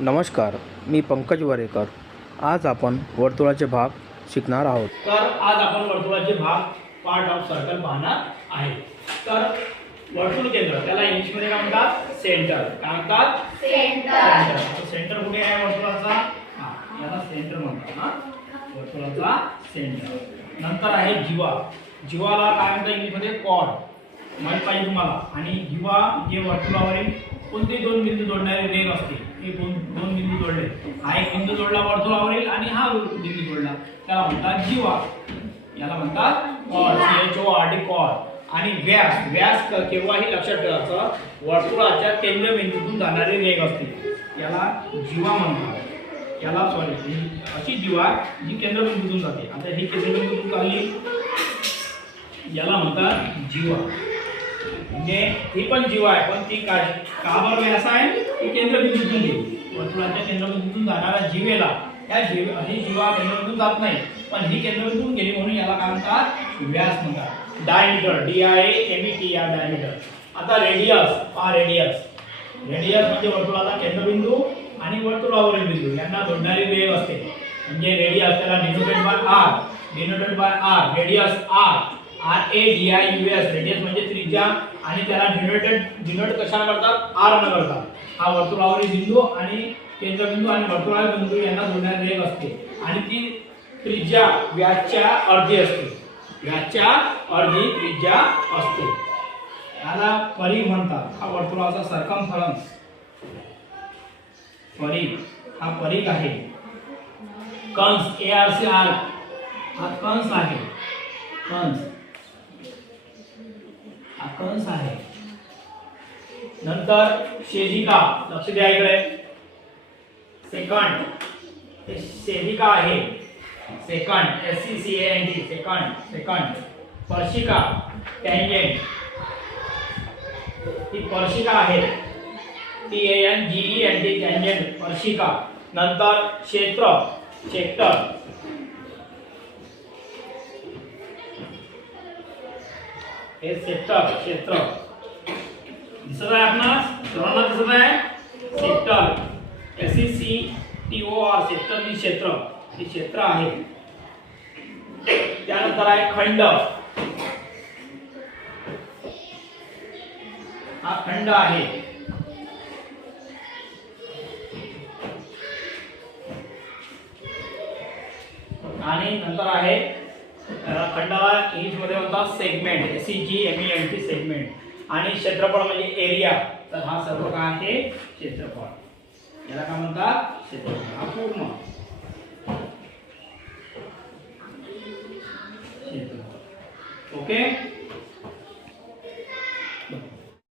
नमस्कार मी पंकज वरेकर. आज आपण वर्तुळाचे भाग शिकणार आहोत. तर आज आपण वर्तुळाचे भाग पार्ट ऑफ सर्कल पाहणार आहे. तर वर्तुळ केंद्र त्याला इंग्लिशमध्ये काय म्हणतात? सेंटर काय म्हणतात? सेंटर सेंटर कुठे आहे वर्तुळाचा? हा याला सेंटर म्हणतात हा. वर्तुळाचा सेंटर नंतर आहे जीवा. जीवाला काय म्हणतात इंग्लिशमध्ये कॉर्ड माहीत पाहिजे तुम्हाला. आणि जीवा जे वर्तुळावरील कोणते दोन बिंदू जोडणारे रेग असते हे दोन दोन बिंदू जोडले. हा एक बिंदू जोडला वर्तुळावरील आणि हा बिंदू जोडला. त्याला म्हणतात जीवा. याला म्हणतात chord C H O R D chord आणि व्यास. व्यास केव्हाही लक्षात ठेवायचं वर्तुळाच्या केंद्रबिंदूतून जाणारी रेग असते याला जीवा म्हणतात. याला सॉरी अशी जीवा जी केंद्रबिंदूतून जाते. आता ही केंद्रबिंदूतून चालली याला म्हणतात जीवा. म्हणजे ही पण जीव आहे पण ती काय का बरं व्यास आहे ती केंद्रबिंदूतून गेली वर्तुळाच्या केंद्रबिंदूतून जाणाऱ्या जीवेला त्या जीव ही जीवा केंद्रबिंदूतून जात नाही. पण ही केंद्रबिंदूतून गेली म्हणून याला काय म्हणतात? व्यास म्हणतात. Diameter D I M E T R diameter. आता रेडियस हा रेडियस रेडियस म्हणजे वर्तुळाचा केंद्रबिंदू आणि वर्तुळावरील बिंदू. यांना जोडणारी वेव असते. म्हणजे रेडियस त्याला denoted by R denoted by R radius R R A D I U S radius म्हणजे त्रिज्या आणि त्याला डिनोटेड डिनोट कशा करतात? आर न करतात. हा वर्तुळावरील बिंदू आणि केंद्रबिंदू आणि वर्तुळावरील बिंदू यांना जोडणारी रेग असते. आणि ती त्रिज्या व्याजच्या अर्धी असते. व्याजच्या अर्धी त्रिज्या असते. याला परी म्हणतात. हा वर्तुळाचा सरकमफरन्स परी. हा परीघ आहे. कंस ए आर सी आर हा कंस आहे. कंस. हा कंस आहे नंतर शेजिका, लक्ष द्या इकडे. सेकंड, हे शेजिका आहे. Second S C C N D second second. स्पर्शिका टँजेंट ही स्पर्शिका आहे. T A N G E N T tangent स्पर्शिका. नंतर क्षेत्र सेक्टर हे सेक्टर क्षेत्र. दिसत आहे आपणास? सर्वांना दिसत आहे? Sector. S C C T O R sector मी क्षेत्र. हे क्षेत्र आहे. त्यानंतर आहे खंड. हा खंड आहे. आणि नंतर आहे खंडाळा इंग्लिशमध्ये म्हणतात segment S G M E N T segment आणि क्षेत्रफळ म्हणजे एरिया तर हा सर्व काय आहे? क्षेत्रफळ. याला काय म्हणतात? क्षेत्रफळ. हा पूर्ण. क्षेत्रफळ. ओके